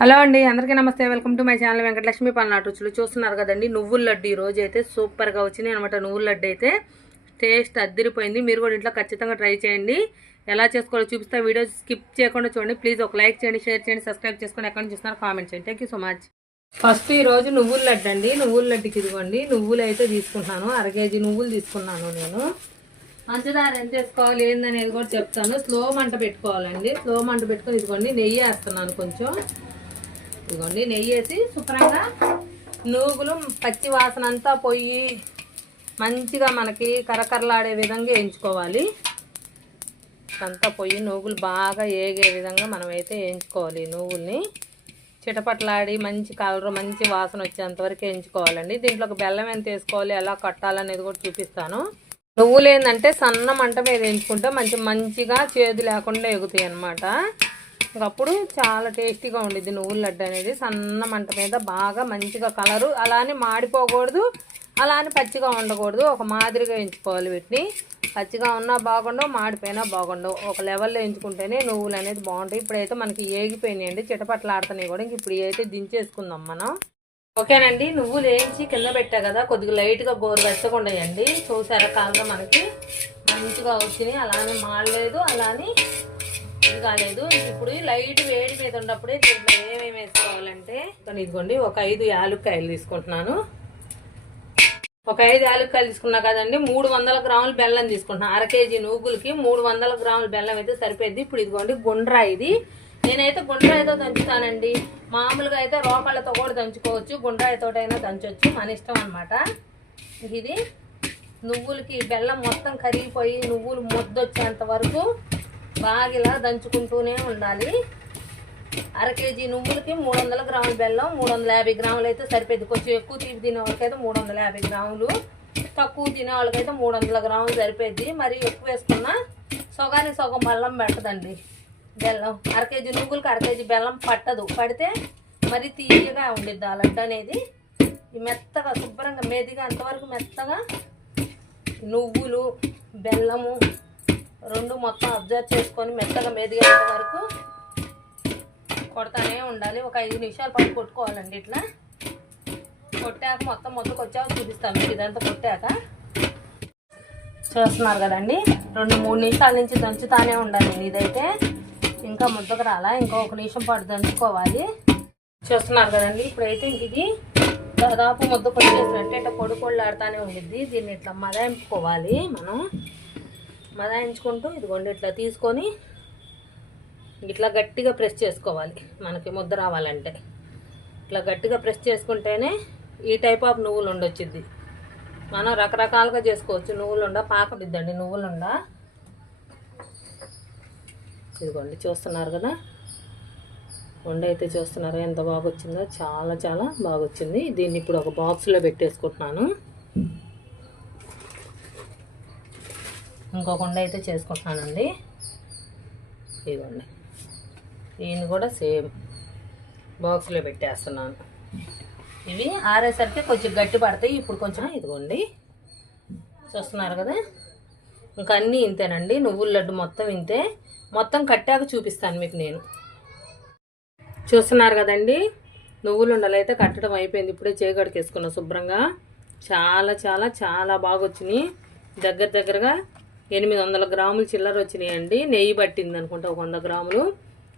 Hello అండి అందరికీ నమస్తే. Welcome to my channel Venkatalakshmi పల్నాటు రుచులు చూస్తున్నారు కదండి నువ్వుల లడ్డు ఈరోజు అయితే సూపర్గా వచ్చినాయి అనమాట నువ్వుల లడ్డు అయితే టేస్ట్ అద్దరిపోయింది. మీరు కూడా ఇంట్లో ఖచ్చితంగా ట్రై చేయండి. ఎలా చేసుకోవాలో చూపిస్తా. వీడియో స్కిప్ చేయకుండా చూడండి. ప్లీజ్ ఒక లైక్ చేయండి షేర్ చేయండి సబ్స్క్రైబ్ చేసుకొని ఎక్కడ చూస్తున్నారు కామెంట్ చేయండి. థ్యాంక్ సో మచ్ ఫస్ట్ ఈరోజు నువ్వుల లడ్డు అండి. నువ్వుల లడ్డుకి ఇదిగోండి. నువ్వులు అయితే తీసుకుంటున్నాను. అర కేజీ నువ్వులు తీసుకున్నాను నేను. పంచదార ఎంత వేసుకోవాలి ఏందనేది కూడా చెప్తాను. స్లో మంట పెట్టుకోవాలండి. స్లో మంట పెట్టుకొని ఇదిగోండి నెయ్యి వేస్తున్నాను కొంచెం. ఇదిగోండి నెయ్యి వేసి శుభ్రంగా నూగులు పచ్చి వాసన అంతా పోయి మంచిగా మనకి కరకరలాడే విధంగా వేయించుకోవాలి. అంతా పోయి నూగులు బాగా ఏగే విధంగా మనమైతే వేయించుకోవాలి నువ్వుల్ని చిటపట్లాడి మంచి కలర్ మంచి వాసన వచ్చేంతవరకు వేయించుకోవాలండి. దీంట్లో బెల్లం ఎంత వేసుకోవాలి ఎలా కట్టాలనేది కూడా చూపిస్తాను. నువ్వులు ఏంటంటే సన్న మంట మీద వేయించుకుంటే మంచి మంచిగా చేదు లేకుండా ఎగుతాయి అన్నమాట. ఇంకప్పుడు చాలా టేస్టీగా ఉండిద్ది నువ్వుల లడ్డు అనేది. సన్న మంట మీద బాగా మంచిగా కలరు. అలానే మాడిపోకూడదు అలానే పచ్చిగా ఉండకూడదు. ఒక మాదిరిగా వేయించుకోవాలి వీటిని. పచ్చిగా ఉన్నా బాగుండవు మాడిపోయినా బాగుండవు. ఒక లెవెల్లో వేయించుకుంటేనే నువ్వులు అనేది బాగుంటాయి. ఇప్పుడైతే మనకి ఏగిపోయినాయండి. చిటపట్లు ఆడుతున్నాయి కూడా. ఇంక ఇప్పుడు అయితే దించేసుకుందాం మనం. ఓకేనండి నువ్వులు వేయించి కింద పెట్టా కదా కొద్దిగా లైట్గా గోరు వెచ్చకుండాయండి చూసారా కాలంలో మనకి? మంచిగా వచ్చినాయి. అలానే మాడలేదు అలానే ఇది కాలేదు. ఇప్పుడు లైట్ వేడి మీద ఉన్నప్పుడే దీంట్లో ఏమేమి వేసుకోవాలంటే ఇదిగోండి ఒక ఐదు యాలుక్కాయలు తీసుకుంటున్నాను. ఒక ఐదు యాలుక్కాయలు తీసుకున్నా కదండి మూడు వందల గ్రాములు బెల్లం తీసుకుంటున్నాను అర కేజీ నూగులకి మూడు వందల గ్రాముల బెల్లం అయితే సరిపోద్ది ఇప్పుడు ఇదిగోండి గుండ్రా ఇది. నేనైతే గుండ్రాయితో దంచుతానండి. మామూలుగా అయితే రోకళ్ళతో కూడా దంచుకోవచ్చు. గుండ్రాయితో అయినా దంచవచ్చు మన ఇష్టం అనమాట ఇది నువ్వులకి బెల్లం మొత్తం కరిగిపోయి నువ్వులు ముద్దొచ్చేంత వరకు బాగా ఇలా దంచుకుంటూనే ఉండాలి. అర కేజీ నువ్వులకి మూడు వందల గ్రాముల బెల్లం మూడు వందల యాభై గ్రాములు అయితే సరిపోద్ది కొంచెం ఎక్కువ తీపి తినే వాళ్ళకైతే మూడు వందల యాభై గ్రాములు. తక్కువ తినే వాళ్ళకైతే మూడు వందల గ్రాములు సరిపోద్ది మరి ఎక్కువ వేసుకున్నా సొగానికి సొగం బెల్లం పెట్టదండి. బెల్లం అర కేజీ నువ్వులకి అర కేజీ బెల్లం పట్టదు. పడితే మరి తీయగా ఉండిద్ది ఆ లడ్డు అనేది. మెత్తగా శుభ్రంగా మెదిగా అంతవరకు మెత్తగా నువ్వులు బెల్లము రెండు మొత్తం అబ్జర్వ్ చేసుకొని మెత్తగా మెదిగేంత వరకు కొడతానే ఉండాలి. ఒక ఐదు నిమిషాల పాటు కొట్టుకోవాలండి ఇట్లా. కొట్టాక మొత్తం మొత్తం వచ్చాక చూపిస్తాను మీకు. ఇదంతా కొట్టాక చూస్తున్నారు కదండి. రెండు మూడు నిమిషాల నుంచి దంచుతానే ఉండాలి ఇదైతే. ఇంకా ముద్దకు రాలా. ఇంకా ఒక నిమిషం పాటు దంచుకోవాలి. చూస్తున్నారు కదండి ఇప్పుడైతే ఇంక ఇది దాదాపు ముద్ద వచ్చేసినట్టు ఇట్లా పొడి పొడిలాడుతూనే ఉండిద్ది. దీన్ని ఇట్లా మదాయించుకోవాలి మనం. మదాయించుకుంటూ ఇదిగోండి ఇట్లా తీసుకొని ఇట్లా గట్టిగా ప్రెస్ చేసుకోవాలి. మనకి ముద్ద రావాలంటే ఇట్లా గట్టిగా ప్రెస్ చేసుకుంటేనే ఈ టైప్ ఆఫ్ నువ్వులు ఉండొచ్చుద్ది మనం రకరకాలుగా చేసుకోవచ్చు. నువ్వులుండ పాకడిద్దండి నువ్వులుండ. ఇదిగోండి చూస్తున్నారు కదా? ఉండ అయితే చూస్తున్నారు? ఎంత బాగా వచ్చిందో చాలా చాలా బాగా వచ్చింది దీన్ని ఇప్పుడు ఒక బాక్స్లో పెట్టేసుకుంటున్నాను. ఇంకొక ఉండ అయితే చేసుకుంటున్నానండి. ఇదిగోండి. దీన్ని కూడా సేమ్ బాక్స్లో పెట్టేస్తున్నాను. ఇవి ఆరేసరికి కొంచెం గట్టి పడతాయి. ఇప్పుడు కొంచెం ఇదిగోండి. చూస్తున్నారు కదా? ఇంకా అన్నీ ఇంతేనండి. నువ్వుల లడ్డు మొత్తం ఇంతే. మొత్తం కట్టాక చూపిస్తాను మీకు నేను. చూస్తున్నారు కదండి? నువ్వులు ఉండలైతే కట్టడం అయిపోయింది. ఇప్పుడే చేగడికేసుకున్నా శుభ్రంగా. చాలా చాలా చాలా బాగా వచ్చినాయి దగ్గర దగ్గరగా ఎనిమిది వందల గ్రాములు చిల్లర వచ్చినాయండి. నెయ్యి పట్టింది అనుకుంటా ఒక వంద గ్రాములు.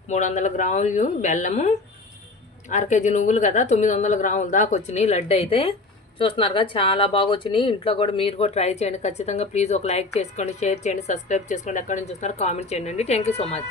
మూడు వందల గ్రాములు బెల్లము. అర కేజీ నువ్వులు కదా. తొమ్మిది వందల గ్రాములు దాకా వచ్చినాయి లడ్డు అయితే చూస్తున్నారు కదా చాలా బాగా వచ్చినాయి. ఇంట్లో కూడా మీరు కూడా ట్రై చేయండి. ఖచ్చితంగా ప్లీజ్ ఒక లైక్ చేసుకోండి షేర్ చేయండి సబ్స్క్రైబ్ చేసుకోండి. ఎక్కడ నుంచి చూస్తున్నారు కామెంట్ చేయండి థ్యాంక్ యూ సో మచ్